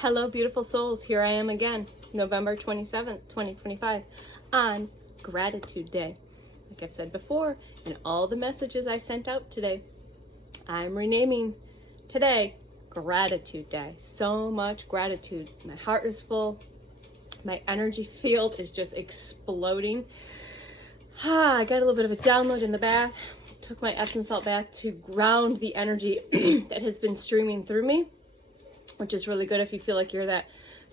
Hello, beautiful souls. Here I am again, November 27th, 2025, on Gratitude Day. Like I've said before, in all the messages I sent out today, I'm renaming today Gratitude Day. So much gratitude. My heart is full. My energy field is just exploding. I got a little bit of a download in the bath. Took my Epsom salt bath to ground the energy that has been streaming through me, which is really good if you feel like you're that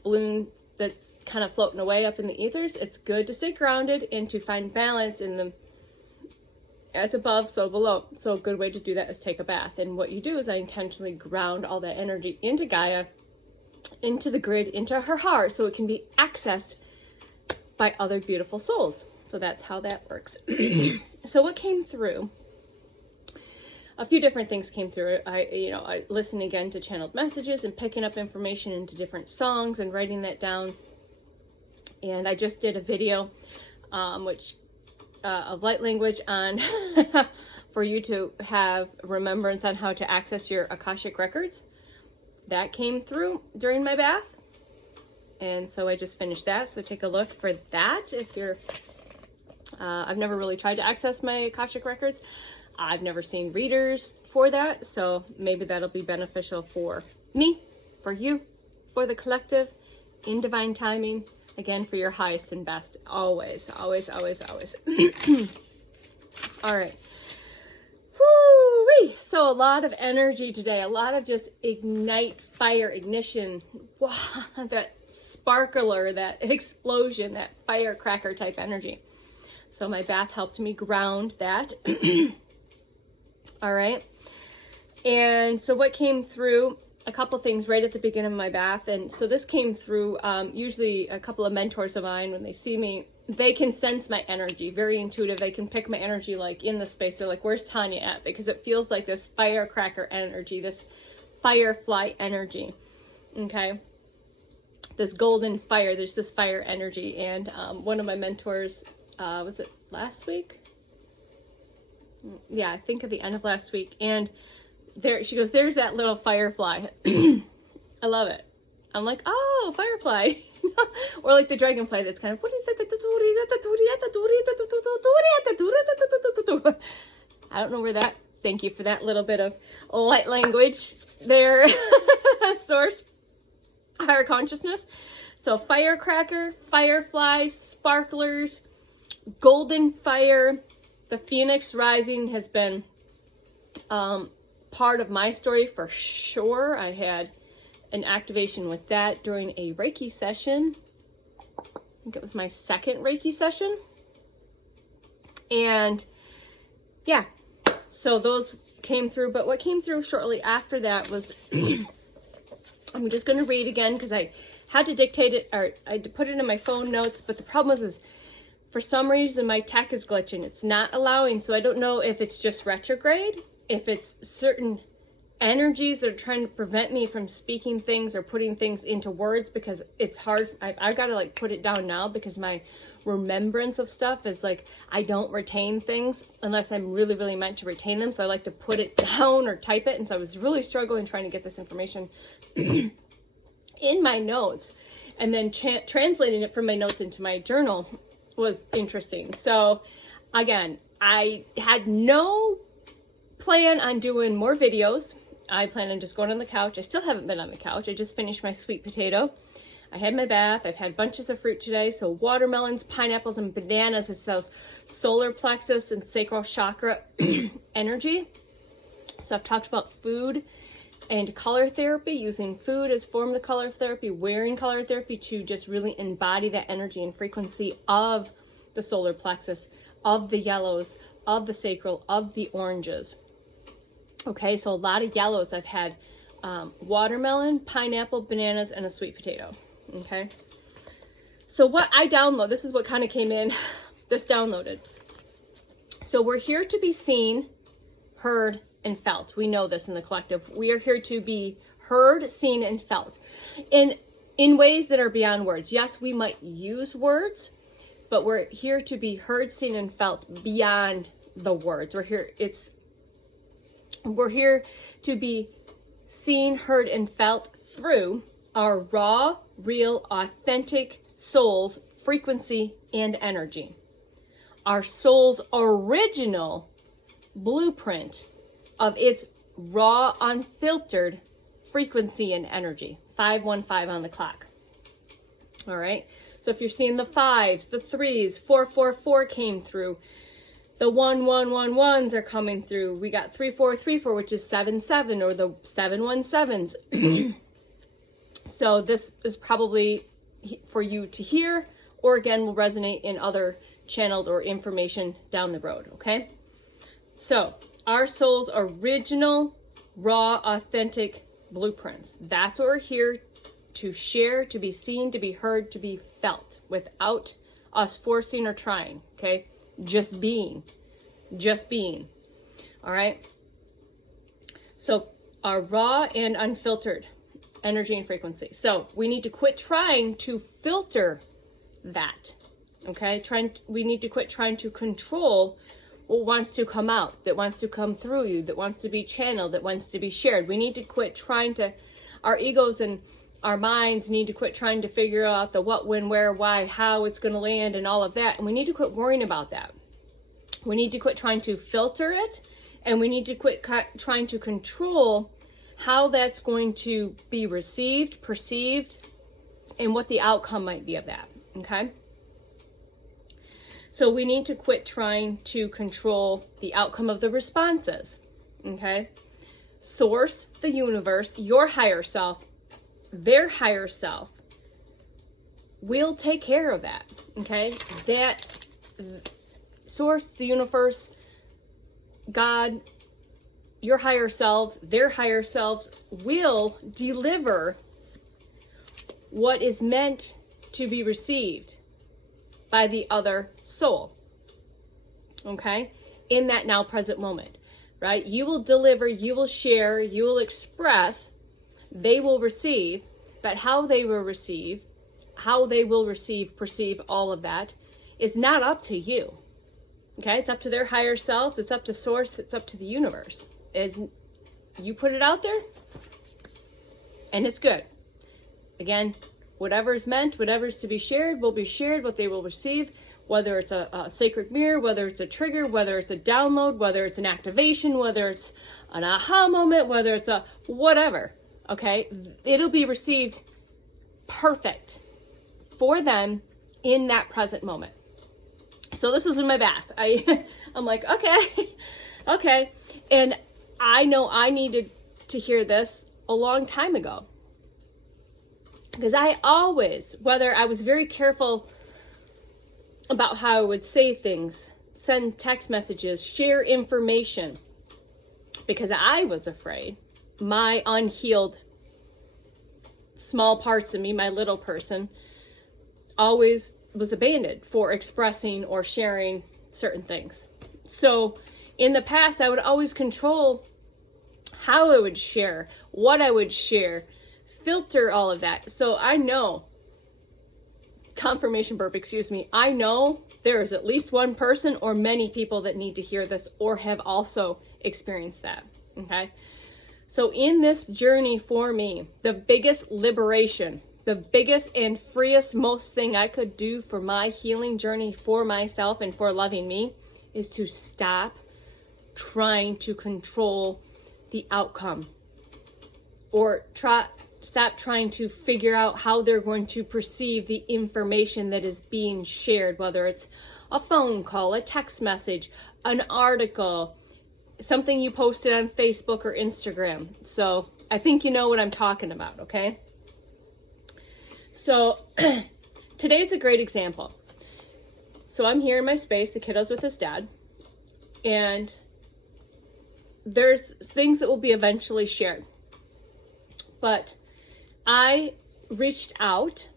balloon that's kind of floating away up in the ethers. It's good to stay grounded and to find balance in the as above, so below. So a good way to do that is take a bath. And what you do is I intentionally ground all that energy into Gaia, into the grid, into her heart, so it can be accessed by other beautiful souls. So that's how that works. So what came through? A few different things came through. I listened again to channeled messages and picking up information into different songs and writing that down. And I just did a video, of light language on for you to have remembrance on how to access your Akashic records. That came through during my bath. And so I just finished that. So take a look for that if you're, I've never really tried to access my Akashic records. I've never seen readers for that, so maybe that'll be beneficial for me, for you, for the collective, in divine timing, again, for your highest and best, always, always, always, always. All right. Woo-wee. So a lot of energy today, a lot of just ignite, fire, ignition, wow, that sparkler, that explosion, that firecracker type energy. So my bath helped me ground that. All right. And so what came through, a couple things right at the beginning of my bath. And so this came through, usually a couple of mentors of mine, when they see me, they can sense my energy, very intuitive. They can pick my energy like in the space. They're like, where's Tanya at? Because it feels like this firecracker energy, this firefly energy. Okay. This golden fire, there's this fire energy. And one of my mentors, was it last week? Yeah, I think at the end of last week. And there she goes, there's that little firefly. I love it. I'm like, oh, firefly. Or like the dragonfly that's kind of, I don't know where that, thank you for that little bit of light language there. Source, higher consciousness. So firecracker, fireflies, sparklers, golden fire. The Phoenix Rising has been part of my story for sure. I had an activation with that during a Reiki session. I think it was my second Reiki session. And yeah, so those came through. But what came through shortly after that was, I'm just going to read again because I had to dictate it, or I had to put it in my phone notes. But the problem is for some reason, my tech is glitching. It's not allowing. So I don't know if it's just retrograde, if it's certain energies that are trying to prevent me from speaking things or putting things into words, because it's hard. I've got to like put it down now because my remembrance of stuff is like, I don't retain things unless I'm really, really meant to retain them. So I like to put it down or type it. And so I was really struggling trying to get this information in my notes, and then translating it from my notes into my journal was interesting. So again, I had no plan on doing more videos. I plan on just going on the couch. I still haven't been on the couch. I just finished my sweet potato. I had my bath. I've had bunches of fruit today. So watermelons, pineapples, and bananas. It's those solar plexus and sacral chakra energy. So I've talked about food and color therapy, using food as form of color therapy, wearing color therapy to just really embody that energy and frequency of the solar plexus, of the yellows, of the sacral, of the oranges. Okay, so a lot of yellows. I've had watermelon, pineapple, bananas, and a sweet potato. Okay, so what I download, this is what kind of came in, this downloaded. So we're here to be seen, heard, and felt. We know this in the collective. We are here to be heard, seen, and felt in ways that are beyond words. Yes, we might use words, but we're here to be heard, seen, and felt beyond the words. We're here to be seen, heard, and felt through our raw, real, authentic soul's frequency and energy. Our soul's original blueprint of its raw, unfiltered frequency and energy. 515 on the clock. All right. So if you're seeing the 5s, the 3s, 444 came through. The 1111s are coming through. We got 3434, which is 77, or the 717s. So this is probably for you to hear, or again, will resonate in other channeled or information down the road, okay? So our soul's original, raw, authentic blueprints. That's what we're here to share, to be seen, to be heard, to be felt without us forcing or trying, okay? Just being. All right? So our raw and unfiltered energy and frequency. So we need to quit trying to filter that, okay? We need to quit trying to control what wants to come out, that wants to come through you, that wants to be channeled, that wants to be shared. We need to quit trying to, our egos and our minds need to quit trying to figure out the what, when, where, why, how it's going to land and all of that. And we need to quit worrying about that. We need to quit trying to filter it, and we need to quit trying to control how that's going to be received, perceived, and what the outcome might be of that, okay? So we need to quit trying to control the outcome of the responses, okay? Source, the universe, your higher self, their higher self will take care of that, okay? That source, the universe, God, your higher selves, their higher selves will deliver what is meant to be received by the other soul, okay? In that now present moment, right? You will deliver, you will share, you will express, they will receive, but how they will receive, perceive all of that is not up to you, okay? It's up to their higher selves, it's up to source, it's up to the universe. As you put it out there, and it's good. Again, whatever's meant, whatever's to be shared will be shared, what they will receive, whether it's a sacred mirror, whether it's a trigger, whether it's a download, whether it's an activation, whether it's an aha moment, whether it's a whatever, okay? It'll be received perfect for them in that present moment. So this is in my bath. I'm like, okay. And I know I needed to hear this a long time ago. Because I always, whether I was very careful about how I would say things, send text messages, share information, because I was afraid my unhealed small parts of me, my little person, always was abandoned for expressing or sharing certain things. So in the past, I would always control how I would share, what I would share, filter all of that. So I know, confirmation burp, excuse me, I know there is at least one person or many people that need to hear this or have also experienced that, okay? So in this journey for me, the biggest liberation, the biggest and freest, most thing I could do for my healing journey for myself and for loving me is to stop trying to control the outcome, or stop trying to figure out how they're going to perceive the information that is being shared, whether it's a phone call, a text message, an article, something you posted on Facebook or Instagram. So I think you know what I'm talking about, okay? So today's a great example. So I'm here in my space, the kiddo's with his dad, and there's things that will be eventually shared. But I reached out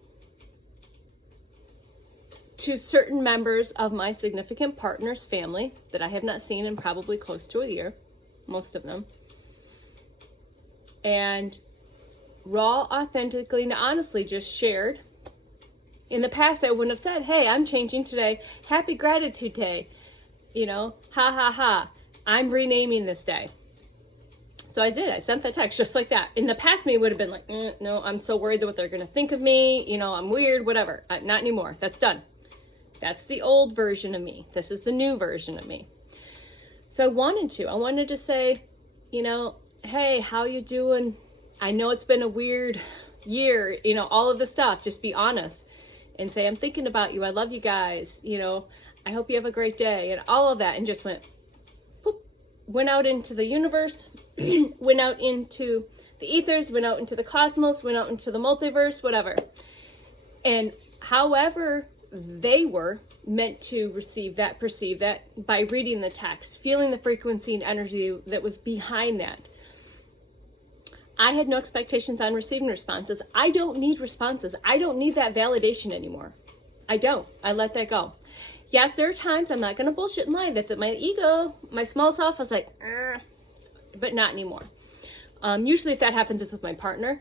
to certain members of my significant partner's family that I have not seen in probably close to a year, most of them. And raw, authentically, and honestly just shared. In the past, I wouldn't have said, hey, I'm changing today. Happy Gratitude Day. You know, ha, ha, ha. I'm renaming this day. So I did. I sent that text just like that. In the past, me would have been like, no, I'm so worried that what they're going to think of me. You know, I'm weird, whatever. Not anymore. That's done. That's the old version of me. This is the new version of me. So I wanted to say, you know, hey, how you doing? I know it's been a weird year, you know, all of the stuff. Just be honest and say, I'm thinking about you. I love you guys. You know, I hope you have a great day, and all of that. And just went, whoop, went out into the universe, went out into the ethers, went out into the cosmos, went out into the multiverse, whatever. And however they were meant to receive that, perceive that, by reading the text, feeling the frequency and energy that was behind that. I had no expectations on receiving responses. I don't need responses. I don't need that validation anymore. I don't. I let that go. Yes, there are times, I'm not going to bullshit and lie, that my ego, my small self, was like, but not anymore. Usually if that happens, it's with my partner.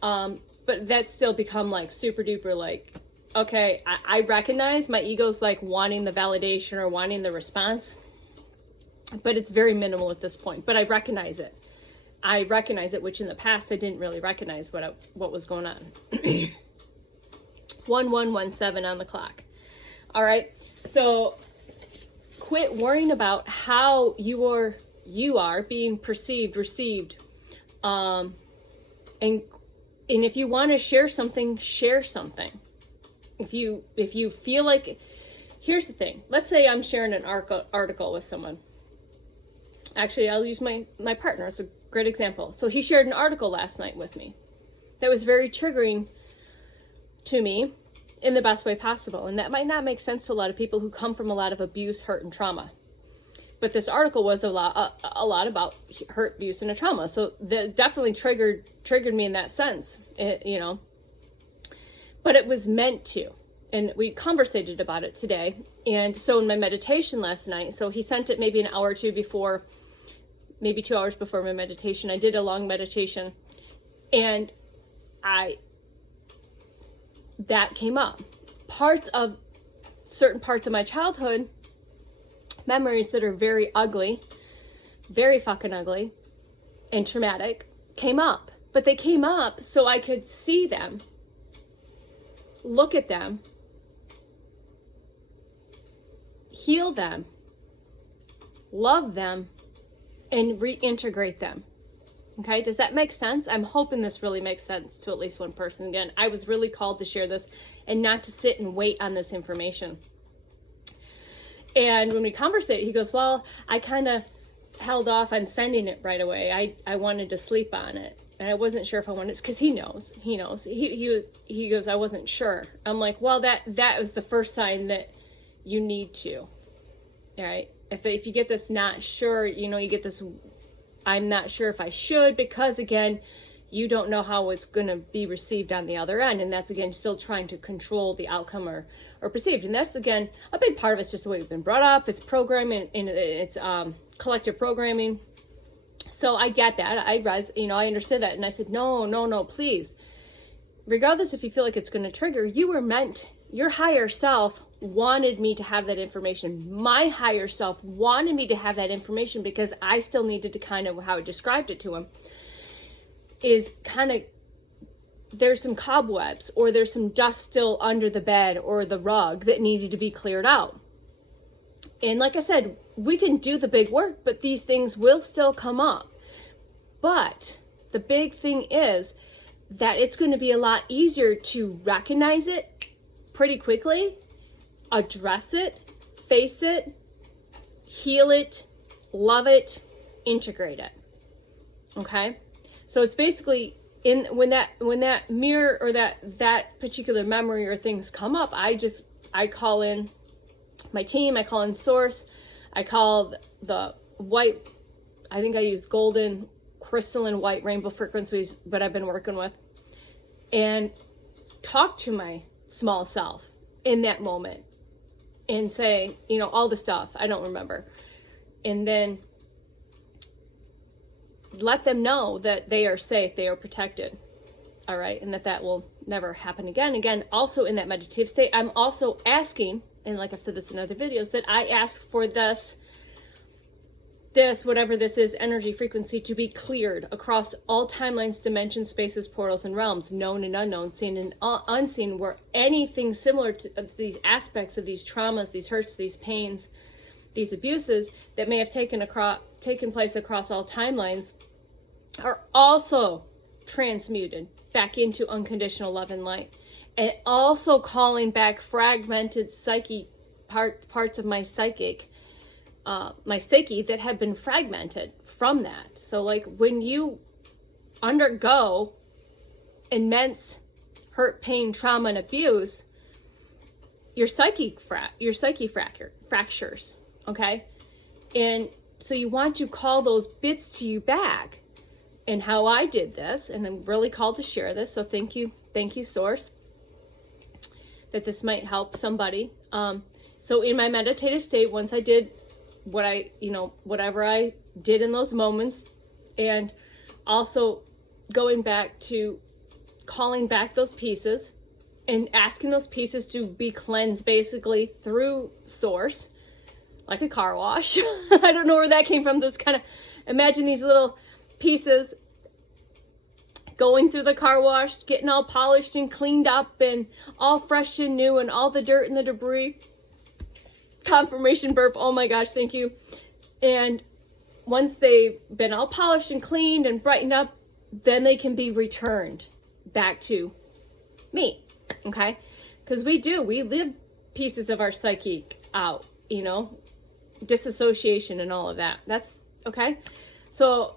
But that's still become like super duper like, okay, I recognize my ego's like wanting the validation or wanting the response, but it's very minimal at this point. But I recognize it. Which in the past I didn't really recognize what was going on. 1117 on the clock. All right. So quit worrying about how you are being perceived, received. And if you want to share something, share something. If you feel like, here's the thing. Let's say I'm sharing an article with someone. Actually, I'll use my partner as a great example. So he shared an article last night with me that was very triggering to me in the best way possible. And that might not make sense to a lot of people who come from a lot of abuse, hurt, and trauma. But this article was a lot about hurt, abuse, and trauma. So that definitely triggered me in that sense, you know. But it was meant to. And we conversated about it today. And so in my meditation last night, so he sent it maybe an hour or two before, maybe 2 hours before my meditation. I did a long meditation. And that came up. Certain parts of my childhood, memories that are very ugly, very fucking ugly and traumatic, came up. But they came up so I could see them, look at them, heal them, love them, and reintegrate them. Okay, does that make sense? I'm hoping this really makes sense to at least one person. Again, I was really called to share this and not to sit and wait on this information. And when we conversate, he goes, well, I kind of held off on sending it right away. I wanted to sleep on it. And I wasn't sure if I wanted, because he knows. He goes, I wasn't sure. I'm like, well, that was the first sign that you need to. All right. If you get this not sure, you know, you get this, I'm not sure if I should, because again, you don't know how it's going to be received on the other end. And that's, again, still trying to control the outcome or perceived. And that's, again, a big part of it's just the way we've been brought up. It's programming, and it's collective programming. So I get that. I understood that. And I said, no, please. Regardless if you feel like it's going to trigger, your higher self wanted me to have that information. My higher self wanted me to have that information because I still needed to kind of, how I described it to him, is kind of, there's some cobwebs or there's some dust still under the bed or the rug that needed to be cleared out. And like I said, we can do the big work, but these things will still come up. But the big thing is that it's going to be a lot easier to recognize it pretty quickly, address it, face it, heal it, love it, integrate it. Okay? So it's basically when that mirror or that particular memory or things come up, I call in my team, I call in source, I call the white, I think I use golden, crystalline, white, rainbow frequencies that I've been working with, and talk to my small self in that moment and say, you know, all the stuff I don't remember, and then let them know that they are safe, they are protected. All right. And that will never happen again. Again, also in that meditative state, I'm also asking, and like I've said this in other videos, that I ask for this this, whatever this is, energy frequency, to be cleared across all timelines, dimensions, spaces, portals, and realms, known and unknown, seen and unseen, where anything similar to these aspects of these traumas, these hurts, these pains, these abuses that may have taken place across all timelines are also transmuted back into unconditional love and light. And also calling back fragmented psyche parts of my psyche that have been fragmented from that. So like when you undergo immense hurt, pain, trauma, and abuse, your psyche fractures, okay? And so you want to call those bits to you back. And how I did this, and I'm really called to share this, so thank you Source, that this might help somebody. So in my meditative state, once I did whatever I did in those moments, and also going back to calling back those pieces and asking those pieces to be cleansed basically through Source, like a car wash. I don't know where that came from. Those kind of, imagine these little pieces going through the car wash, getting all polished and cleaned up and all fresh and new, and all the dirt and the debris. Confirmation burp. Oh my gosh, thank you. And once they've been all polished and cleaned and brightened up, then they can be returned back to me. Okay? Because we live pieces of our psyche out, disassociation and all of that. That's okay. So,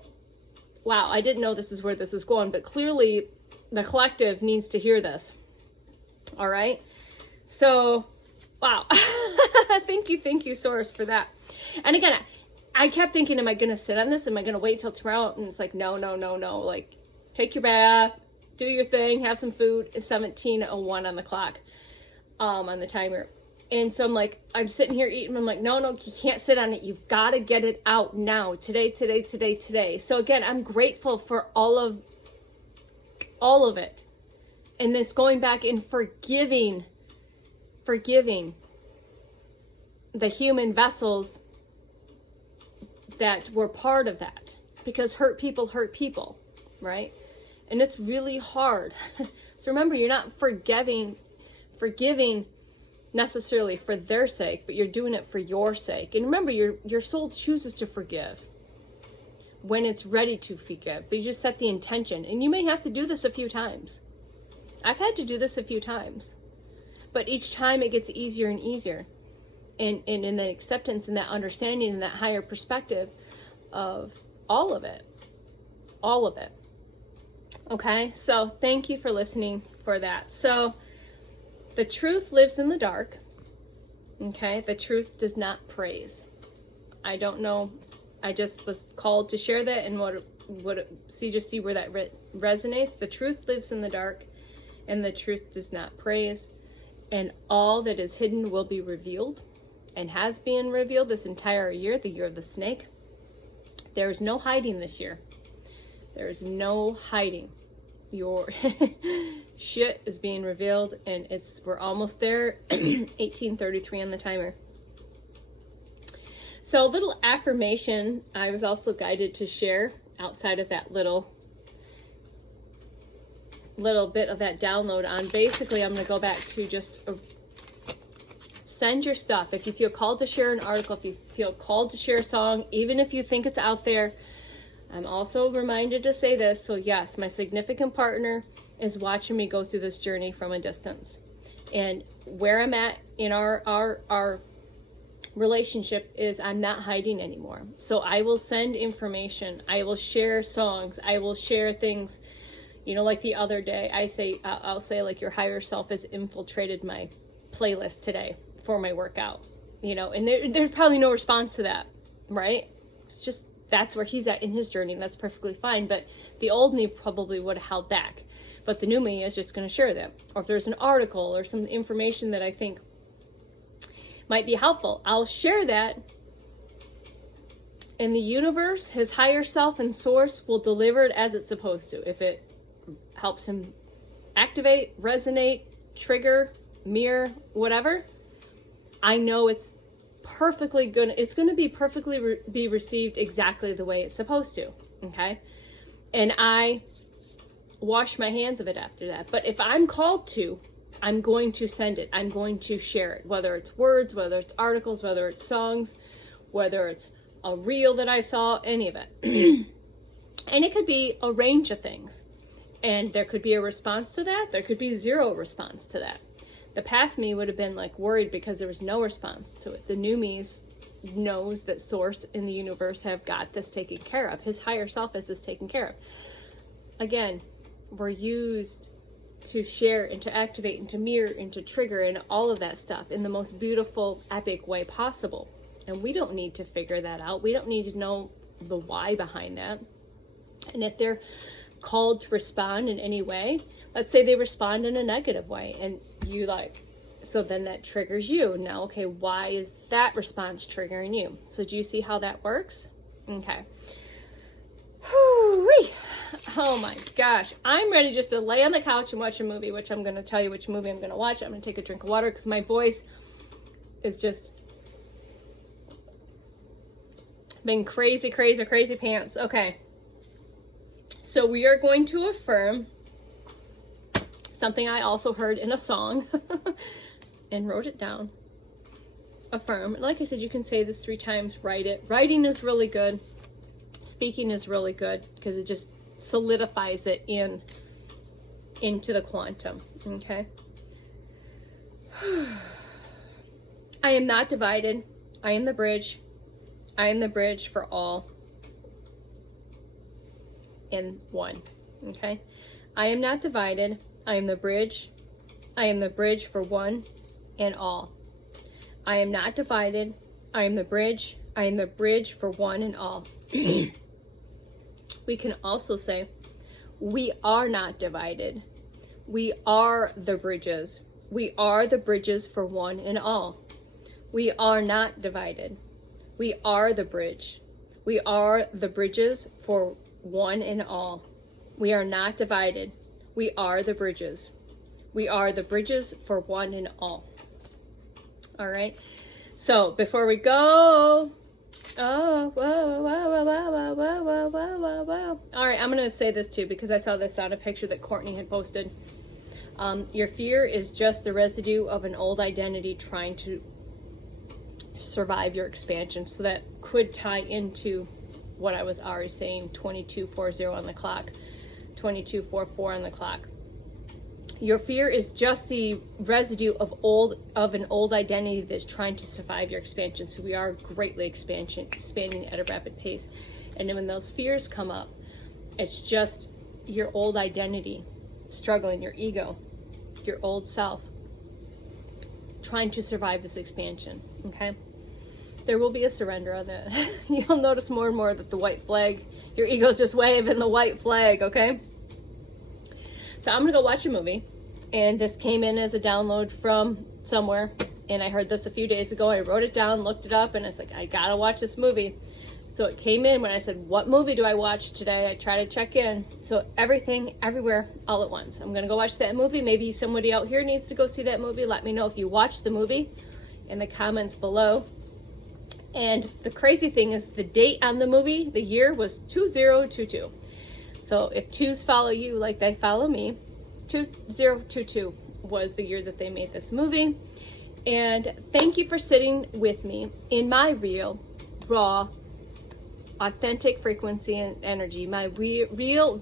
wow, I didn't know this is where this is going, but clearly the collective needs to hear this. All right. So, wow. Thank you, Source, for that. And again, I kept thinking, am I going to sit on this? Am I going to wait till tomorrow? And it's like, no. Like, take your bath, do your thing, have some food. It's 17:01 on the clock, on the timer. And so I'm like, I'm sitting here eating. I'm like, no, you can't sit on it. You've got to get it out now. Today. So again, I'm grateful for all of it. And this going back and forgiving the human vessels that were part of that. Because hurt people, right? And it's really hard. So remember, you're not forgiving necessarily for their sake, but you're doing it for your sake. And remember, your soul chooses to forgive when it's ready to forgive, but you just set the intention. And you may have to do this a few times. I've had to do this a few times, but each time it gets easier and easier. And in the acceptance and that understanding and that higher perspective of all of it. Okay, so thank you for listening for that. So the truth lives in the dark. Okay, the truth does not praise. I don't know. I just was called to share that, and see where that resonates. The truth lives in the dark, and the truth does not praise. And all that is hidden will be revealed, and has been revealed this entire year, the year of the snake. There is no hiding this year. There is no hiding. Your shit is being revealed, and we're almost there. 18:33 on the timer. So a little affirmation I was also guided to share outside of that little bit of that download on. Basically, I'm going to go back to just send your stuff. If you feel called to share an article, if you feel called to share a song, even if you think it's out there. I'm also reminded to say this. So yes, my significant partner is watching me go through this journey from a distance. And where I'm at in our relationship is I'm not hiding anymore. So I will send information. I will share songs. I will share things, like the other day, I'll say like your higher self has infiltrated my playlist today for my workout, and there's probably no response to that, right? It's just, that's where he's at in his journey, and that's perfectly fine. But the old me probably would have held back. But the new me is just going to share them. Or if there's an article or some information that I think might be helpful, I'll share that. And the universe, his higher self and source, will deliver it as it's supposed to. If it helps him activate, resonate, trigger, mirror, whatever, I know it's it's going to be perfectly be received exactly the way it's supposed to. Okay. And I wash my hands of it after that. But if I'm called to, I'm going to send it. I'm going to share it, whether it's words, whether it's articles, whether it's songs, whether it's a reel that I saw, any of it. And it could be a range of things. And there could be a response to that. There could be zero response to that. The past me would have been like worried because there was no response to it. The new me knows that Source in the universe have got this taken care of. His higher self is this taken care of. Again, we're used to share and to activate and to mirror and to trigger and all of that stuff in the most beautiful, epic way possible. And we don't need to figure that out. We don't need to know the why behind that. And if they're called to respond in any way, let's say they respond in a negative way, and you like, so then that triggers you. Now, okay, why is that response triggering you? So do you see how that works? Okay. Whew-wee. Oh my gosh. I'm ready just to lay on the couch and watch a movie, which I'm going to tell you which movie I'm going to watch. I'm going to take a drink of water because my voice is just been crazy pants. Okay. So we are going to affirm something I also heard in a song and wrote it down. Affirm. And like I said, you can say this 3 times, write it. Writing is really good. Speaking is really good because it just solidifies it into the quantum. Okay. I am not divided. I am the bridge. I am the bridge for all in one. Okay. I am not divided. I am the bridge. I am the bridge for one and all. I am not divided. I am the bridge. I am the bridge for one and all. We can also say, we are not divided. We are the bridges. We are the bridges for one and all. We are not divided. We are the bridge. We are the bridges for one and all. We are not divided. We are the bridges. We are the bridges for one and all. All right. So before we go, oh, whoa, whoa, whoa, whoa, whoa, whoa, whoa, whoa, whoa. All right, I'm going to say this too because I saw this on a picture that Courtney had posted. Your fear is just the residue of an old identity trying to survive your expansion. So that could tie into what I was already saying, 2240 on the clock, 2244 on the clock. Your fear is just the residue of an old identity that's trying to survive your expansion. So we are greatly expanding at a rapid pace. And then when those fears come up, it's just your old identity struggling, your ego, your old self, trying to survive this expansion. Okay? There will be a surrender on that. You'll notice more and more that the white flag, your ego's just waving the white flag, okay? So I'm gonna go watch a movie, and this came in as a download from somewhere, and I heard this a few days ago. I wrote it down, looked it up, and I was like, I gotta watch this movie. So it came in when I said, what movie do I watch today? I try to check in. So everything, everywhere, all at once. I'm gonna go watch that movie. Maybe somebody out here needs to go see that movie. Let me know if you watched the movie in the comments below. And the crazy thing is the date on the movie, the year was 2022. So if twos follow you like they follow me, 2022 was the year that they made this movie. And thank you for sitting with me in my real, raw, authentic frequency and energy, my real,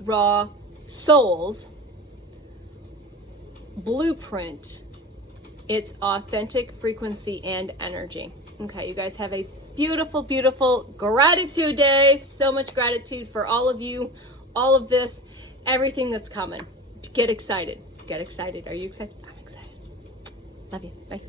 raw soul's blueprint. It's authentic frequency and energy. Okay, you guys have a beautiful, beautiful gratitude day. So much gratitude for all of you, all of this, everything that's coming. Get excited. Get excited. Are you excited? I'm excited. Love you. Bye.